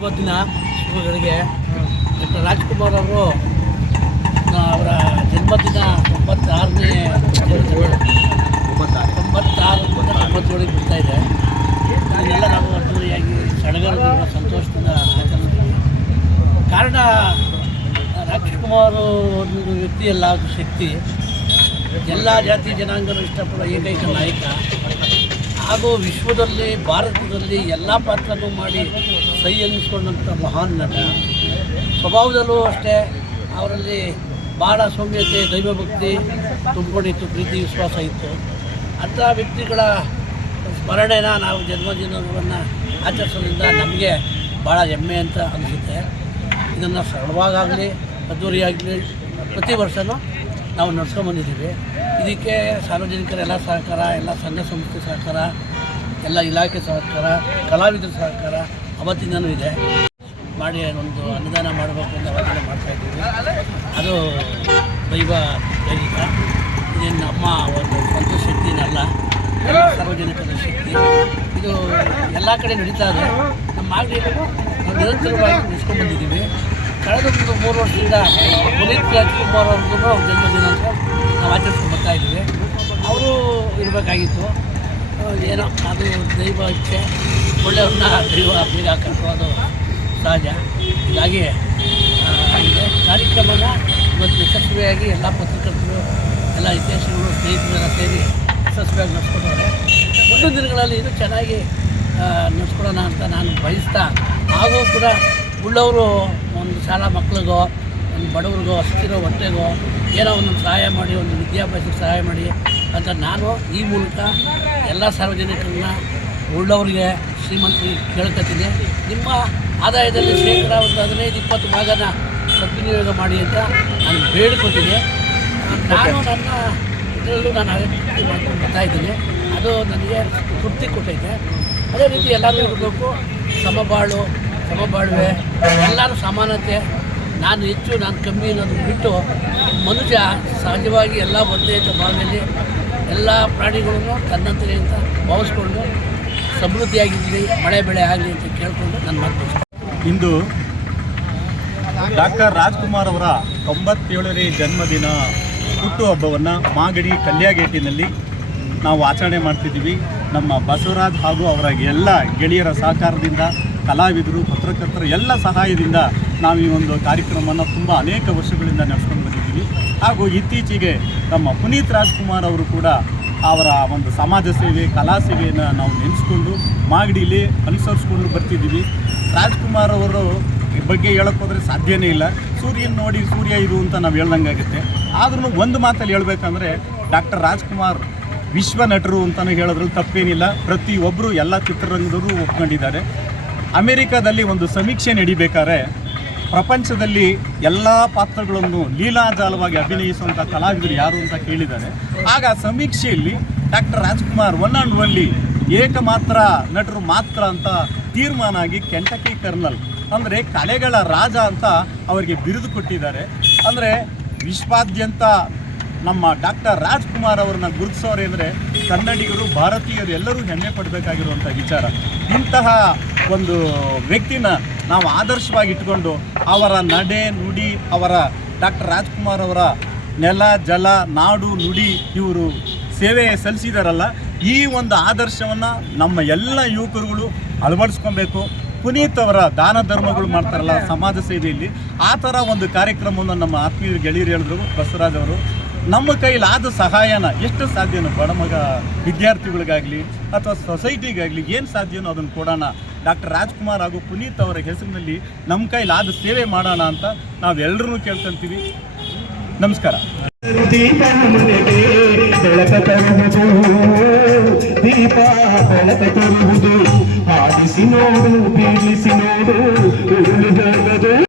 ಶುಭ ದಿನ ಶುಭಗಳಿಗೆ. ಡಾಕ್ಟರ್ ರಾಜ್ಕುಮಾರ್ ಅವರು ಅವರ ಜನ್ಮದಿನ 96ನೇ 97ಗೆ ಬಿಡ್ತಾ ಇದೆ. ಇದನ್ನೆಲ್ಲ ನಾವು ಅದ್ದೂರಿಯಾಗಿ ಸಡಗರದಿಂದ ಸಂತೋಷದಿಂದ ಆಚರಿಸ್ತೀವಿ. ಕಾರಣ ರಾಜ್ಕುಮಾರ್ ಒಂದು ವ್ಯಕ್ತಿ ಅಲ್ಲ, ಅದು ಶಕ್ತಿ. ಎಲ್ಲ ಜಾತಿ ಜನಾಂಗನೂ ಇಷ್ಟಪಡೋ ಏಕೈಕ ನಾಯಕ ಹಾಗೂ ವಿಶ್ವದಲ್ಲಿ ಭಾರತದಲ್ಲಿ ಎಲ್ಲ ಪಾತ್ರನೂ ಮಾಡಿ ಸೈ ಅನ್ನಿಸ್ಕೊಂಡಂಥ ಮಹಾನ್ ನಟ. ಸ್ವಭಾವದಲ್ಲೂ ಅಷ್ಟೇ ಅವರಲ್ಲಿ ಭಾಳ ಸೌಮ್ಯತೆ, ದೈವಭಕ್ತಿ ತುಂಬಿಕೊಂಡಿತ್ತು, ಪ್ರೀತಿ ವಿಶ್ವಾಸ ಇತ್ತು. ಅಂಥ ವ್ಯಕ್ತಿಗಳ ಸ್ಮರಣೆನ ನಾವು ಜನ್ಮದಿನವನ್ನು ಆಚರಿಸೋದ್ರಿಂದ ನಮಗೆ ಭಾಳ ಹೆಮ್ಮೆ ಅಂತ ಅನಿಸುತ್ತೆ. ಇದನ್ನು ಸರಳವಾಗಲಿ ಅದ್ದೂರಿಯಾಗಲಿ ಪ್ರತಿ ವರ್ಷವೂ ನಾವು ನಡ್ಸ್ಕೊಂಬಂದಿದ್ದೀವಿ. ಇದಕ್ಕೆ ಸಾರ್ವಜನಿಕರ ಎಲ್ಲ ಸಹಕಾರ, ಎಲ್ಲ ಸಂಘ ಸಂಸ್ಥೆ ಸಹಕಾರ, ಎಲ್ಲ ಇಲಾಖೆ ಸಹಕಾರ, ಕಲಾವಿದರ ಸಹಕಾರ ಅವತ್ತಿಂದನೂ ಇದೆ. ಮಾಡಿ ಒಂದು ಅನುದಾನ ಮಾಡಬೇಕು ಅಂತ ಅವತ್ತಿನ ಮಾಡ್ತಾಯಿದ್ದೀವಿ. ಅದು ದೈವ ಪ್ರೇರಿತ. ಇದೇನು ನಮ್ಮ ಒಂದು ಸ್ವಂತ ಶಕ್ತಿನಲ್ಲ, ಎಲ್ಲ ಸಾರ್ವಜನಿಕರ ಶಕ್ತಿ. ಇದು ಎಲ್ಲ ಕಡೆ ನಡೀತಾ ಇದೆ. ನಮ್ಮ ಮಾಗಡಿಯಲ್ಲೂ ನಾವು ನಿರಂತರವಾಗಿ ನಡೆಸ್ಕೊಂಡ್ಬಂದಿದ್ದೀವಿ. ಕಳೆದ ಒಂದು 3 ವರ್ಷದಿಂದ ಪುನೀತ್ ರಾಜ್ಕುಮಾರ್ ಅವ್ರದ್ದು ಜನ್ಮದಿನ ಅಂತ ನಾವು ಆಚರಿಸ್ಕೊಂಡು ಬರ್ತಾಯಿದ್ದೀವಿ. ಅವರು ಇರಬೇಕಾಗಿತ್ತು, ಏನೋ ಅದು ದೈವ ಇಚ್ಛೆ. ಒಳ್ಳೆಯವ್ರನ್ನ ದೈವ ಬೇಗ ಕಟ್ಟೋದು ಸಹಜ. ಹೀಗಾಗಿ ಕಾರ್ಯಕ್ರಮನ ಇವತ್ತು ಯಶಸ್ವಿಯಾಗಿ ಎಲ್ಲ ಪತ್ರಕರ್ತರು, ಎಲ್ಲ ಹಿತೈಷಿಗಳು, ಸ್ನೇಹಿತರೆಲ್ಲ ಸೇರಿ ಯಶಸ್ವಿಯಾಗಿ ನಡೆಸ್ಕೊಡೋರೆ. ಮುಂದಿನ ದಿನಗಳಲ್ಲಿ ಇದು ಚೆನ್ನಾಗಿ ನಡೆಸ್ಕೊಡೋಣ ಅಂತ ನಾನು ಬಯಸ್ತಾ, ಹಾಗೂ ಕೂಡ ಉಳ್ಳವರು ಒಂದು ಶಾಲಾ ಮಕ್ಕಳಿಗೋ, ಒಂದು ಬಡವ್ರಿಗೋ, ಹಸ್ತಿರೋ ಹೊಟ್ಟೆಗೋ ಏನೋ ಒಂದೊಂದು ಸಹಾಯ ಮಾಡಿ, ಒಂದು ವಿದ್ಯಾಭ್ಯಾಸಕ್ಕೆ ಸಹಾಯ ಮಾಡಿ ಅಂತ ನಾನು ಈ ಮೂಲಕ ಎಲ್ಲ ಸಾರ್ವಜನಿಕರನ್ನ, ಉಳ್ಳವರಿಗೆ, ಶ್ರೀಮಂತರಿಗೆ ಕೇಳ್ಕೊತೀನಿ. ನಿಮ್ಮ ಆದಾಯದಲ್ಲಿ ಶೇಕಡ ಒಂದು 15-20 ಭಾಗನ ಸದ್ವಿನಿಯೋಗ ಮಾಡಿ ಅಂತ ನಾನು ಬೇಡ್ಕೊತೀನಿ. ನಾನು ನನ್ನ ಇದರಲ್ಲೂ ನಾನು ಮಾಡ್ಕೊಂಡು ಬರ್ತಾಯಿದ್ದೀನಿ. ಅದು ನನಗೆ ತೃಪ್ತಿ ಕೊಟ್ಟೈತೆ. ಅದೇ ರೀತಿ ಎಲ್ಲರೂ ಇರಬೇಕು, ಸಮಬಾಳ್ವೆ, ಎಲ್ಲರೂ ಸಮಾನತೆ. ನಾನು ಹೆಚ್ಚು, ನಾನು ಕಮ್ಮಿ ಅನ್ನೋದು ಬಿಟ್ಟು ಮನುಷ್ಯ ಸಹಜವಾಗಿ ಎಲ್ಲ ಒಂದೇ ಭಾಗದಲ್ಲಿ ಎಲ್ಲ ಪ್ರಾಣಿಗಳನ್ನು ತನ್ನಂತೆ ಅಂತ ಭಾವಿಸ್ಕೊಂಡು ಸಮೃದ್ಧಿಯಾಗಿರಲಿ, ಮಳೆ ಬೆಳೆ ಆಗಲಿ ಅಂತ ಕೇಳಿಕೊಂಡು ನನ್ನ ಮಾತು. ಇಂದು ಡಾಕ್ಟರ್ ರಾಜ್ಕುಮಾರ್ ಅವರ 97ನೇ ಜನ್ಮದಿನ ಹುಟ್ಟುಹಬ್ಬವನ್ನು ಮಾಗಡಿ ಕಲ್ಯಾಗೇಟಿನಲ್ಲಿ ನಾವು ಆಚರಣೆ ಮಾಡ್ತಿದ್ದೀವಿ. ನಮ್ಮ ಬಸವರಾಜ್ ಹಾಗೂ ಅವರ ಎಲ್ಲ ಗೆಳೆಯರ ಸಹಕಾರದಿಂದ, ಕಲಾವಿದರು, ಪತ್ರಕರ್ತರ ಎಲ್ಲ ಸಹಾಯದಿಂದ ನಾವು ಈ ಒಂದು ಕಾರ್ಯಕ್ರಮವನ್ನು ತುಂಬ ಅನೇಕ ವರ್ಷಗಳಿಂದ ನಡೆಸ್ಕೊಂಡು ಬಂದಿದ್ದೀವಿ. ಹಾಗೂ ಇತ್ತೀಚೆಗೆ ನಮ್ಮ ಪುನೀತ್ ರಾಜ್ಕುಮಾರ್ ಅವರು ಕೂಡ ಅವರ ಒಂದು ಸಮಾಜ ಸೇವೆ, ಕಲಾ ಸೇವೆಯನ್ನು ನಾವು ನೆನೆಸ್ಕೊಂಡು ಮಾಗಡಿಯಲ್ಲಿ ಅನುಸರಿಸ್ಕೊಂಡು ಬರ್ತಿದ್ದೀವಿ. ರಾಜ್ಕುಮಾರ್ ಅವರು ಬಗ್ಗೆ ಹೇಳೋಕ್ಕೋದ್ರೆ ಸಾಧ್ಯನೇ ಇಲ್ಲ. ಸೂರ್ಯನ ನೋಡಿ ಸೂರ್ಯ ಇದು ಅಂತ ನಾವು ಹೇಳ್ದಂಗಾಗುತ್ತೆ. ಆದ್ರೂ ಒಂದು ಮಾತಲ್ಲಿ ಹೇಳ್ಬೇಕಂದ್ರೆ ಡಾಕ್ಟರ್ ರಾಜ್ಕುಮಾರ್ ವಿಶ್ವ ನಟರು ಅಂತಲೂ ಹೇಳೋದ್ರಲ್ಲಿ ತಪ್ಪೇನಿಲ್ಲ. ಪ್ರತಿಯೊಬ್ಬರು ಎಲ್ಲ ಚಿತ್ರರಂಗದವರು ಒಪ್ಕೊಂಡಿದ್ದಾರೆ. ಅಮೆರಿಕಾದಲ್ಲಿ ಒಂದು ಸಮೀಕ್ಷೆ ನಡಿಬೇಕಾದ್ರೆ ಪ್ರಪಂಚದಲ್ಲಿ ಎಲ್ಲ ಪಾತ್ರಗಳನ್ನು ಲೀಲಾಜಾಲವಾಗಿ ಅಭಿನಯಿಸುವಂಥ ಕಲಾವಿದರು ಯಾರು ಅಂತ ಕೇಳಿದ್ದಾರೆ. ಆಗ ಸಮೀಕ್ಷೆಯಲ್ಲಿ doctor Rajkumar one and only ಏಕಮಾತ್ರ ನಟರು ಮಾತ್ರ ಅಂತ ತೀರ್ಮಾನ ಆಗಿ ಕೆಂಟಕಿ ಕರ್ನಲ್ ಅಂದರೆ ಕಲೆಗಳ ರಾಜ ಅಂತ ಅವರಿಗೆ ಬಿರುದು ಕೊಟ್ಟಿದ್ದಾರೆ. ಅಂದರೆ ವಿಶ್ವಾದ್ಯಂತ ನಮ್ಮ ಡಾಕ್ಟರ್ ರಾಜ್ಕುಮಾರ್ ಅವ್ರನ್ನ ಗುರುತಿಸೋರೆ ಅಂದರೆ ಕನ್ನಡಿಗರು, ಭಾರತೀಯರು ಎಲ್ಲರೂ ಹೆಮ್ಮೆ ಪಡಬೇಕಾಗಿರುವಂಥ ವಿಚಾರ. ಇಂತಹ ಒಂದು ವ್ಯಕ್ತಿನ ನಾವು ಆದರ್ಶವಾಗಿ ಇಟ್ಕೊಂಡು ಅವರ ನಡೆ ನುಡಿ, ಅವರ ಡಾಕ್ಟರ್ ರಾಜ್ಕುಮಾರ್ ಅವರ ನೆಲ ಜಲ ನಾಡು ನುಡಿ ಇವರು ಸೇವೆ ಸಲ್ಲಿಸಿದಾರಲ್ಲ, ಈ ಒಂದು ಆದರ್ಶವನ್ನು ನಮ್ಮ ಎಲ್ಲ ಯುವಕರುಗಳು ಅಳವಡಿಸ್ಕೊಬೇಕು. ಪುನೀತ್ ಅವರ ದಾನ ಧರ್ಮಗಳು ಮಾಡ್ತಾರಲ್ಲ ಸಮಾಜ ಸೇವೆಯಲ್ಲಿ, ಆ ಥರ ಒಂದು ಕಾರ್ಯಕ್ರಮವನ್ನು ನಮ್ಮ ಆತ್ಮೀಯ ಗೆಳೆಯರು ಹೇಳಿದ್ರು ಬಸವರಾಜ್ ಅವರು. ನಮ್ಮ ಕೈಲಾದ ಸಹಾಯನ ಎಷ್ಟು ಸಾಧ್ಯನೋ ಬಡಮಗ ವಿದ್ಯಾರ್ಥಿಗಳಿಗಾಗಲಿ ಅಥವಾ ಸೊಸೈಟಿಗಾಗಲಿ ಏನು ಸಾಧ್ಯನೋ ಅದನ್ನು ಕೊಡೋಣ. ಡಾಕ್ಟರ್ ರಾಜ್ಕುಮಾರ್ ಹಾಗೂ ಪುನೀತ್ ಅವರ ಹೆಸರಿನಲ್ಲಿ ನಮ್ಮ ಕೈಲಾದ ಸೇವೆ ಮಾಡೋಣ ಅಂತ ನಾವೆಲ್ಲರೂ ಕೇಳ್ಕೊಳ್ತೀವಿ. ನಮಸ್ಕಾರ. ದೀಪ ಬೆಳಕ ತರುವುದು, ದೀಪ ಬೆಳಕ ತರುವುದು, ಆಡಿಸಿ ನೋಡು, ಬೀಳಿಸಿ ನೋಡು.